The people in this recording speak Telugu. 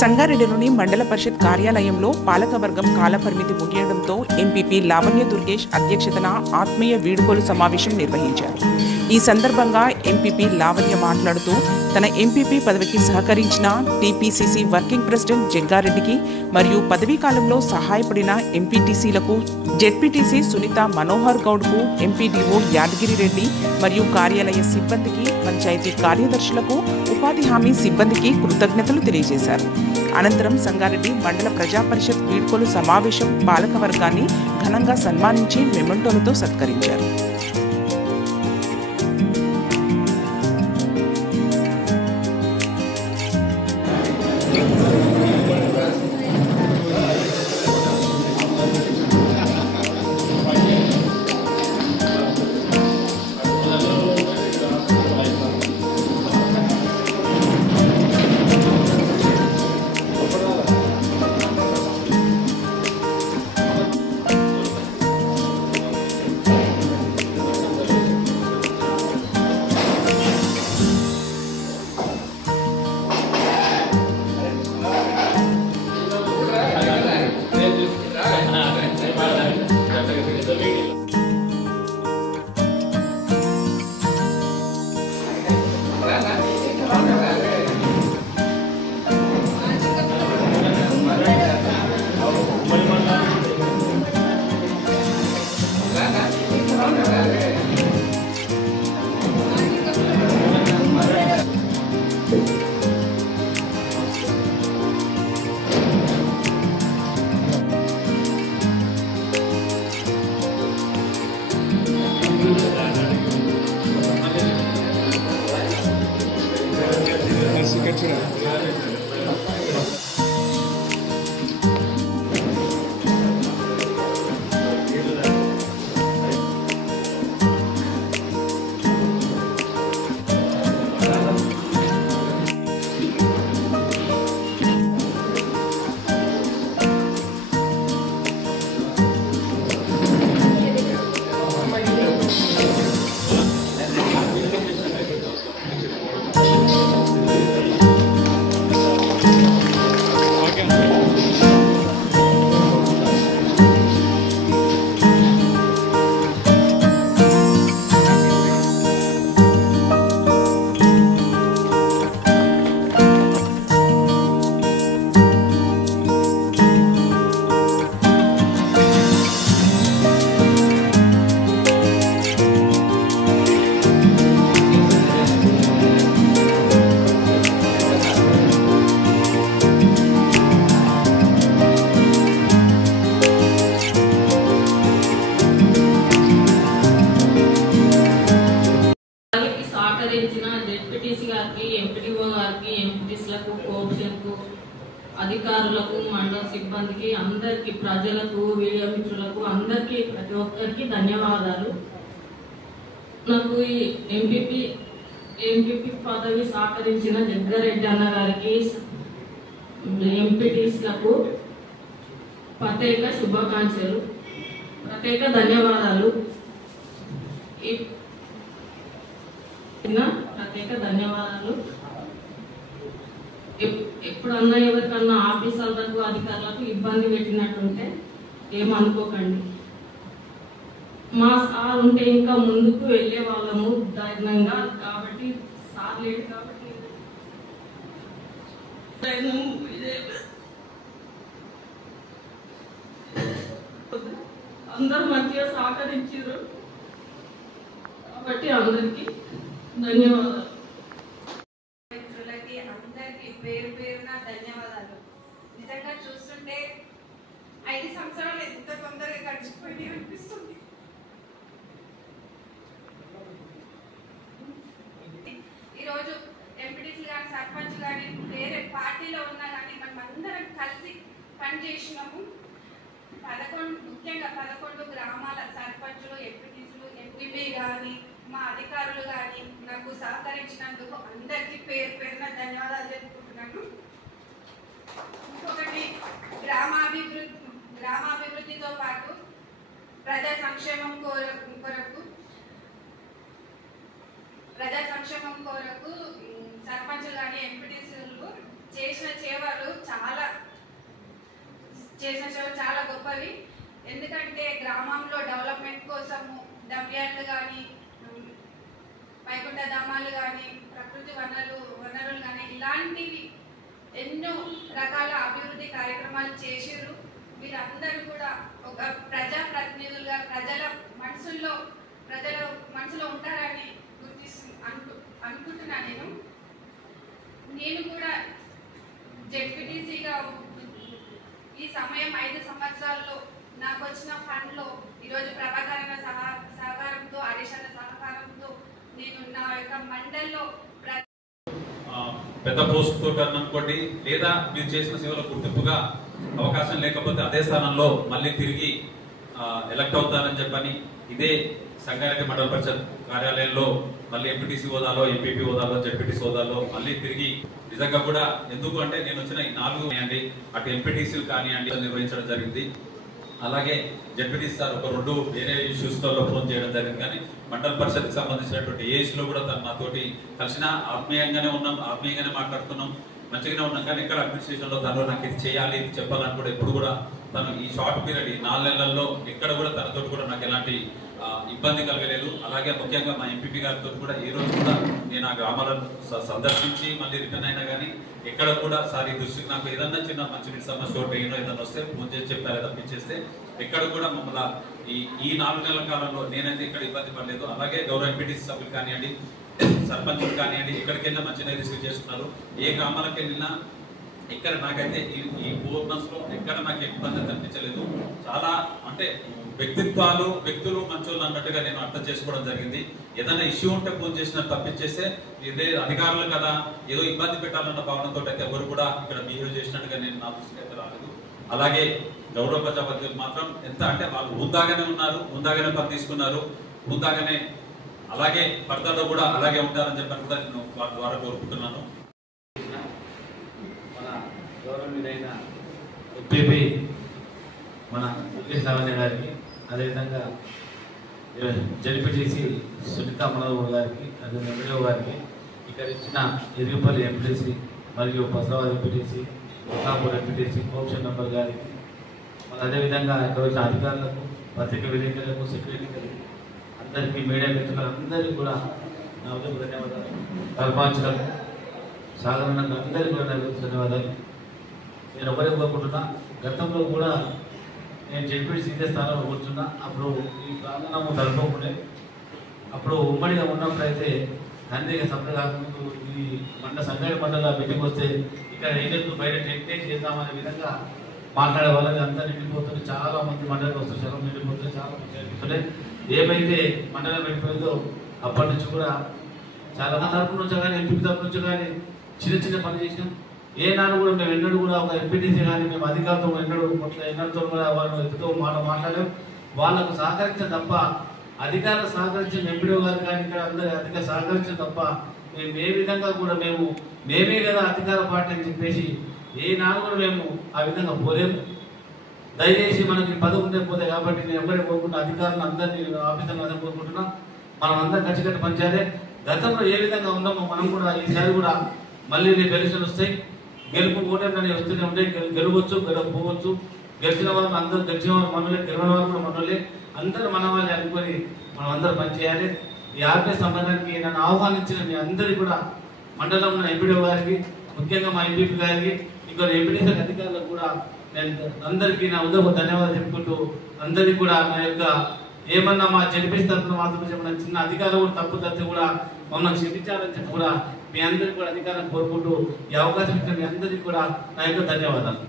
సంగారెడ్డిలోని మండల పరిషత్ కార్యాలయంలో పాలకవర్గం కాలపరిమితి ముగియడంతో ఎంపీపీ లావణ్య దుర్గేష్ అధ్యక్షతన ఆత్మీయ వీడ్కోలు సమావేశం నిర్వహించారు. ఈ సందర్భంగా ఎంపీపీ లావణ్య మాట్లాడుతూ తన ఎంపీపీ పదవికి సహకరించిన టీపీసీసీ వర్కింగ్ ప్రెసిడెంట్ జగ్గారెడ్డికి మరియు పదవీ కాలంలో సహాయపడిన ఎంపీటీసీలకు జెడ్పీటీసీ సునీత మనోహర్ గౌడ్కు, ఎంపీడీఓ యాదగిరి రెడ్డి మరియు కార్యాలయ సిబ్బందికి, పంచాయతీ కార్యదర్శులకు, ఉపాధి హామీ సిబ్బందికి కృతజ్ఞతలు తెలియజేశారు. అనంతరం సంగారెడ్డి మండల ప్రజా పరిషత్ వీడ్కోలు సమావేశం పాలకవర్గాన్ని ఘనంగా సన్మానించి మెమెంటోలతో సత్కరించారు. జెడ్పీటీసీ గారికి, ఎంపీడీఓ గారికి, ఎంపీటీసీలకు, కోఆప్షన్కు, అధికారులకు, మండల సిబ్బందికి, అందరికి, ప్రజలకు, వీడియో మిత్రులకు అందరికీ ప్రతి ఒక్కరికి ధన్యవాదాలు. నాకు ఈ ఎంపీపీ పదవి సహకరించిన జగ్గారెడ్డి అన్న గారికి, ఎంపీటీసీలకు ప్రత్యేక శుభాకాంక్షలు, ప్రత్యేక ధన్యవాదాలు. ప్రత్యేక ధన్యవాదాలు. ఎప్పుడన్నా ఎవరికన్నా ఆఫీసర్లకు, అధికారులకు ఇబ్బంది పెట్టినట్టుంటే ఏమనుకోకండి. మా సార్ ఉంటే ఇంకా ముందుకు వెళ్ళే వాళ్ళము ధైర్యంగా. కాబట్టి సార్ లేడు కాబట్టి అందరూ మంచిగా సహకరించారు. కాబట్టి అందరికీ ధన్యవాదాలు. అందరికి పేరు పేరున ధన్యవాదాలు. నిజంగా చూస్తుంటే 5 సంవత్సరాలు ఎంత తొందరగా గడిచిపోయి అనిపిస్తుంది. ఈరోజు ఎంపీటీసీ కానీ, సర్పంచ్ కానీ, వేరే పార్టీలో ఉన్నా కానీ మనం అందరం కలిసి పనిచేసినాము. ముఖ్యంగా 11 గ్రామాల సర్పంచులు, ఎంపీటీసీలు, ఎంపీపీ కానీ, మా అధికారులు కానీ నాకు సహకరించినందుకు అందరికీ పేరు పేరున ధన్యవాదాలు తెలుపుకుంటున్నాను. ఇంకొకటి, గ్రామాభివృద్ధితో పాటు ప్రజా సంక్షేమం కొరకు సర్పంచులు కానీ, ఎంపీటీసీలు చేసిన సేవలు చాలా గొప్పవి. ఎందుకంటే గ్రామంలో డెవలప్మెంట్ కోసము డంప్యార్డ్లు కానీ, వైకుంఠ ధామాలు కానీ, ప్రకృతి వనరులు కానీ ఇలాంటివి ఎన్నో రకాల అభివృద్ధి కార్యక్రమాలు చేసిర్రు. వీరందరూ కూడా ఒక ప్రజాప్రతినిధులుగా ప్రజల మనసులో ఉంటారని అనుకుంటున్నా. నేను కూడా జెడ్పీటీసీగా ఈ సమయం 5 సంవత్సరాల్లో నాకు వచ్చిన ఫండ్లో ఈరోజు ప్రభాకర్ అన్న సహకారంతో, హరీష్ అన్న సహకారంతో నేను నా యొక్క మండల్లో పెద్ద పోస్ట్ తోటి అనుకోండి, లేదా మీరు చేసిన సేవల గుర్తింపుగా అవకాశం లేకపోతే అదే స్థానంలో మళ్ళీ తిరిగి ఎలక్ట్ అవుతారని చెప్పని ఇదే సంగారెడ్డి మండల పరిషత్ కార్యాలయంలో మళ్ళీ ఎంపీటీసీ హోదాలో, ఎంపీపీ హోదాలో, జెడ్పీటీసీ హోదాలో మళ్ళీ తిరిగి నిజంగా కూడా ఎందుకు అంటే నేను వచ్చిన ఈ 4 కానివ్వండి, అటు ఎంపీటీసీలు కానివ్వండి నిర్వహించడం జరిగింది. అలాగే జెడ్పీటీసీ సార్ ఒక 2 వేరే ఇష్యూస్ లో ఫోన్ చేయడం జరిగింది. కానీ మండల పరిషత్ కి సంబంధించినటువంటి ఏజ్ లో కూడా తను నాతోటి కలిసిన ఆత్మీయంగానే ఉన్నాం, ఆత్మీయంగానే మాట్లాడుతున్నాం, మంచిగానే ఉన్నాం. కానీ ఇక్కడ అడ్మినిస్ట్రేషన్ లో తను నాకు ఇది చేయాలి, ఇది చెప్పాలని కూడా ఎప్పుడు కూడా తను ఈ షార్ట్ పీరియడ్ 4 నెలల్లో ఎక్కడ కూడా తనతో కూడా నాకు ఎలాంటి ఇబ్బంది కలగలేదు. అలాగే ముఖ్యంగా మా ఎంపీపీ గారితో కూడా ఈ రోజు కూడా నేను ఆ గ్రామాలను సందర్శించి మళ్ళీ రిటర్న్ అయినా కానీ ఎక్కడ కూడా సార్ ఈ దృష్టికి నాకు ఏదన్నా చిన్న మంచినీటి సమస్య ట్రైన్ ఏదన్నా వస్తే ఫోన్ చేసి చెప్పారు, తప్పించేస్తే ఎక్కడ కూడా మమ్మల్ని ఈ 4 నెలల కాలంలో నేనైతే ఇక్కడ ఇబ్బంది పడలేదు. అలాగే గౌరవ ఎంపీటీసీ సభ్యులు కానివ్వండి, సర్పంచులు కానివ్వండి, ఎక్కడికైనా మంచిగా రిసీవ్ చేస్తున్నారు. ఏ గ్రామాలకు వెళ్ళినా ఇక్కడ నాకైతే ఈ 4 months లో ఎక్కడ నాకు ఇబ్బంది కనిపించలేదు. చాలా అంటే వ్యక్తులు మంచోళ్ళు అన్నట్టుగా నేను అర్థం చేసుకోవడం జరిగింది. ఏదైనా ఇష్యూ ఉంటే ఫోన్ చేసిన తప్పించేస్తే ఇదే అధికారులు కదా ఏదో ఇబ్బంది పెట్టాలన్న భావనతో అయితే ఎవరు కూడా ఇక్కడ బిహేవ్ చేసినట్టుగా నేను నా దృష్టికి అయితే రాలేదు. అలాగే గౌరవ ప్రజాపతిలు మాత్రం ఎంత అంటే వాళ్ళు హుందాగానే ఉన్నారు, హుందాగానే పని తీసుకున్నారు, హుందాగానే అలాగే పర్దాలో కూడా అలాగే ఉంటారని చెప్పని కూడా నేను వారి ద్వారా కోరుకుంటున్నాను. మన గౌరవనీయులైన ఎంపీపీ మన దుర్గేష్ లావణ్య గారికి, అదేవిధంగా జెడ్పీటీసీ సునీత మనోహర్ గారికి, అదే ఎంపీఓ గారికి, ఇక్కడ ఇచ్చిన ఎరుగుపల్లి ఎంపీటీసీ మరియు బసవాడ ఎంపీటీసీ, ఉత్తాపూర్ ఎంపీటీసీ, కోప్షన్ నంబర్ గారికి, మన అదేవిధంగా ఇక్కడ వచ్చిన అధికారులకు, పత్రికా విలేకరులకు, సెక్రటరీలకు, అందరికీ, మీడియా మిత్రులందరికీ కూడా నా ఉదయం ధన్యవాదాలు. సర్పంచులకు సాధారణంగా అందరికీ కూడా ధన్యవాదాలు. నేను ఒకరే కోరుకుంటున్నా, గతంలో కూడా నేను జెడ్పీటీసీ ఇదే స్థానంలో కూర్చున్నా. అప్పుడు ఈ ప్రాంగణము జరపకుండే, అప్పుడు ఉమ్మడిగా ఉన్నప్పుడైతే తండ్రిగా సభ్యులు కాకముందు ఈ సంగారెడ్డి మండల మీటింగ్ వస్తే ఇక్కడ ఏజెంట్లు బయట టెక్నేజ్ చేద్దామనే విధంగా మాట్లాడే వాళ్ళని అందరూ నిండిపోతుంది. చాలా మంది మండలికి వస్తారు, చాలా నిండిపోతుంది, చాలా మంది అనిపిస్తుండే. ఏమైతే మండలం వెళ్ళిపోయిందో అప్పటి నుంచి కూడా చాలా మంది తరపు నుంచి కానీ, ఎంపీ తరపు నుంచి కానీ చిన్న పని చేసినాం. ఏనాడు కూడా మేము ఎన్నడూ కూడా ఒక ఎంపీటీసీ కానీ మేము అధికారులతో ఎన్నడతో కూడా వాళ్ళు ఎత్తుతో మాట్లాడాం. వాళ్ళకు సహకరించడం తప్ప, అధికారులు సహకరించిన ఎంపీడీ గారు కానీ ఇక్కడ అందరూ అధికారులు సహకరించడం తప్ప మేము ఏ విధంగా కూడా మేమే కదా అధికార పార్టీ అని చెప్పేసి ఏనాడు కూడా మేము ఆ విధంగా పోలేము. దయచేసి మనకి పదవి ఉంటే పోతే కాబట్టి నేను ఎవరైనా కోరుకుంటున్నా, అధికారులు అందరినీ ఆఫీసర్లు అందరూ కోరుకుంటున్నా, మనం అందరం ఖచ్చితంగా పనిచేయాలి. గతంలో ఏ విధంగా ఉన్నామో మనం కూడా ఈసారి కూడా మళ్ళీ ఎలక్షన్ వస్తాయి. గెలుపు ఓటమి వస్తూనే ఉంటాయి. గెలవచ్చు, గెలవకపోవచ్చు. గెలిచిన వాళ్ళు అందరూ గెలిచిన వాళ్ళు మనలే, గెలవని వాళ్ళు కూడా మనలే, అందరూ మన వాళ్ళే అనుకొని మనం అందరూ పనిచేయాలి. ఈ ఆర్పీఎస్ సంబంధానికి నన్ను ఆహ్వానించిన మీ అందరికీ కూడా, మండలంలో ఎంపీడీ గారికి, ముఖ్యంగా మా ఎంపీపీ గారికి, ఇంకొక ఎంపీడీ అధికారులకు కూడా నేను అందరికీ నా ఉదయం ధన్యవాదాలు చెప్పుకుంటూ, అందరికీ కూడా నా యొక్క ఏమన్నా మా జడ్పీసీ తరఫున మాత్రం చెప్పిన చిన్న అధికారులు కూడా తప్పు తప్పితే కూడా మమ్మల్ని క్షమించాలని చెప్పి కూడా మీ అందరికీ కూడా అధికారాన్ని కోరుకుంటూ ఈ అవకాశం ఇచ్చిన మీ అందరికీ కూడా నా యొక్క ధన్యవాదాలు.